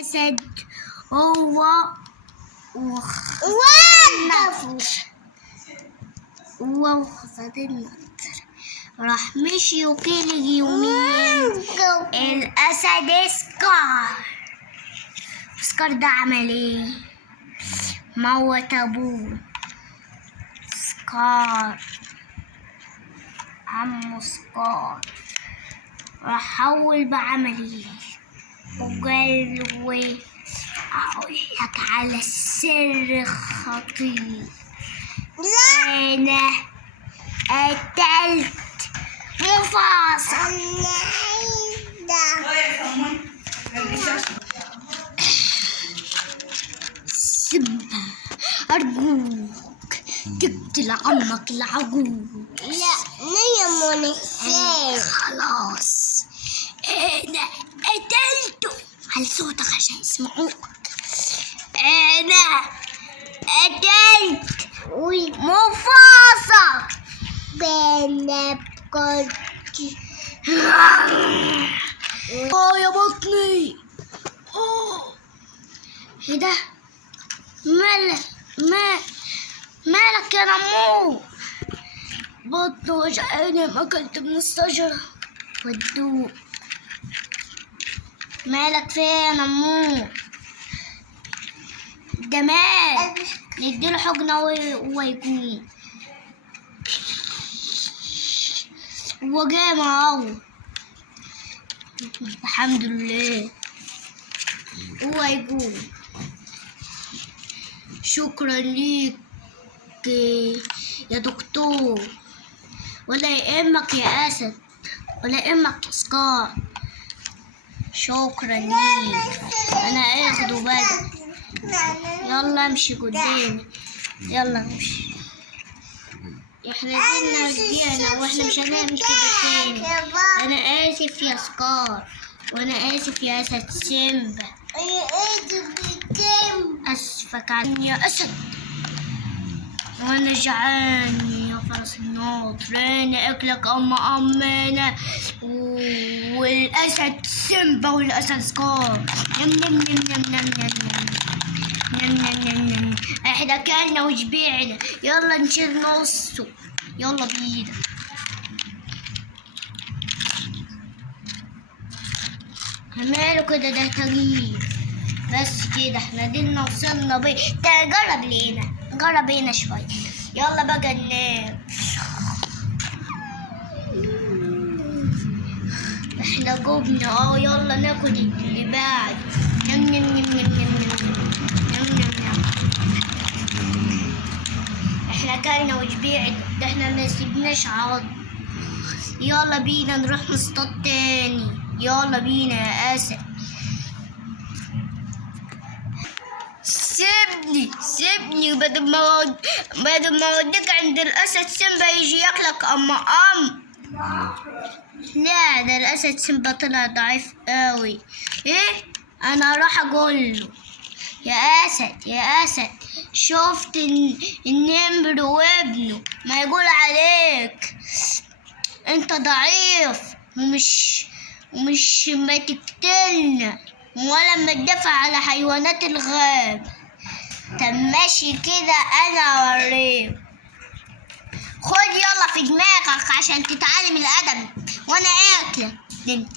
أسد هو وخفض النطر راح مشي وكل يومين الأسد سكر ده عمل ايه؟ موت أبوه سكار عمو سكار راح حول بعمل ايه؟ وقال له أقول لك على السر خطير. أنا قتلت مفاصة. سيبها أرجوك تقتل عمك العجوز. لا نيمون السيف. خلاص أنا قتلته على صوتك عشان يسمعوك. أنا قتلت مفاصة. يا بطني. ايه ده؟ مالك يا نمو؟ بطني وجعاني ما اكلت من الشجرة. ودوق. مالك فين يا نمو؟ ده مات. نديله حقنة وهو يقوم. هو جاي اهو. الحمد لله هو يقوم. شكرا ليك يا دكتور. ولا يهمك يا أسد ولا يهمك يا سكار. شكرا ليك. أنا اخده بدل. يلا امشي قدامي. يلا امشي. احنا دينا رجعنا واحنا مش هنعمل كده تاني. انا اسف يا سكار وانا اسف يا اسد سيمبا. اسفك عني يا اسد. وانا جعان يا فرس الناطر. انا اكلك امانه والاسد سيمبا والاسد سكار. نم نم نم نم نم نم نم نم نم نم. احنا كلنا وشبعنا. يلا نشيل نصه. يلا بينا. ماله كده ده تغيير. بس كده احنا دينا وصلنا بيه. جرب هنا شوية. يلا بقى ننام. احنا جبنا يلا ناكل اللي بعد. نم نم نم نم نم نم. احنا كلنا وشبعنا. ده احنا ما سيبناش عض. يلا بينا نروح نصطاد تاني. يلا بينا يا اسد. سيبني بدل ما اوديك عند الاسد سيمبا يجي ياكلك لا ده الاسد سيمبا طلع ضعيف قوي. ايه انا راح اقول له يا اسد شفت النمر وابنه ما يقول عليك انت ضعيف ومش ما تقتلنا ولا ما تدافع على حيوانات الغاب. طب ماشي كده انا اوريك. خد يلا في دماغك عشان تتعلم الادب وانا اكلك.